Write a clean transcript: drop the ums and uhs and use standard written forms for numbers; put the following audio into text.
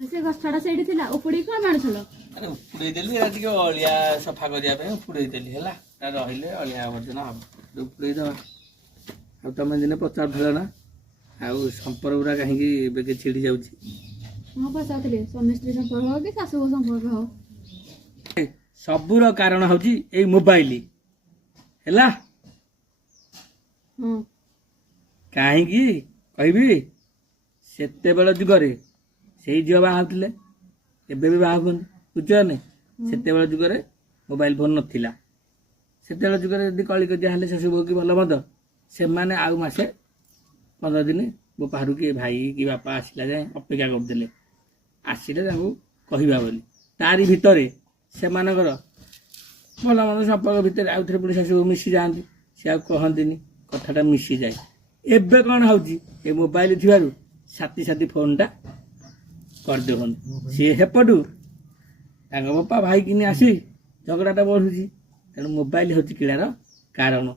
से गछटा सेठी थिला उपुडी कोन मारछल अरे उपुड़े देली एटा टिके अलिया सफा करिया पे उपुड़े देली हला ता रहिले अलिया आवर्जना हम उपुड़े दवा अब तमे दिने पचार थला ना आ संपर्क गुरा कहीं बेगे छिड़ी जाउची हां पसातले स्वामी स्त्री संपर्क हो कि सासु संपर्क हो सबुर कारण होची ए मोबाइल हला हां कहीं कहबी सेते बेल जुगरे से झील बाहर एबे भी बाहर बुझ ना सेते बेल जुगरे मोबाइल फोन नथिला सेते बेल जुगरे यदि कली कजिया हेले शशु बो कि भल मद से माने आउ मासे 15 दिन बो पाहरु कि भाई कि बापा आसिला जाए अपेक्षा करदेले आसिले ताकू कहबा बोली तारी भितरे से मानकर भल मद संपर्क भितर आउ थे पुणी शशु मिसी जाती से आ कहती कथाटा मिसी जाए एबे कौन होची ए मोबाइल थिबारु साथी साथी फोनटा कर देउन सी हेपटू तांग बापा भाई किनी आसी झगड़ाटा बढ़ुची तेणु मोबाइल होची किड़ार कारण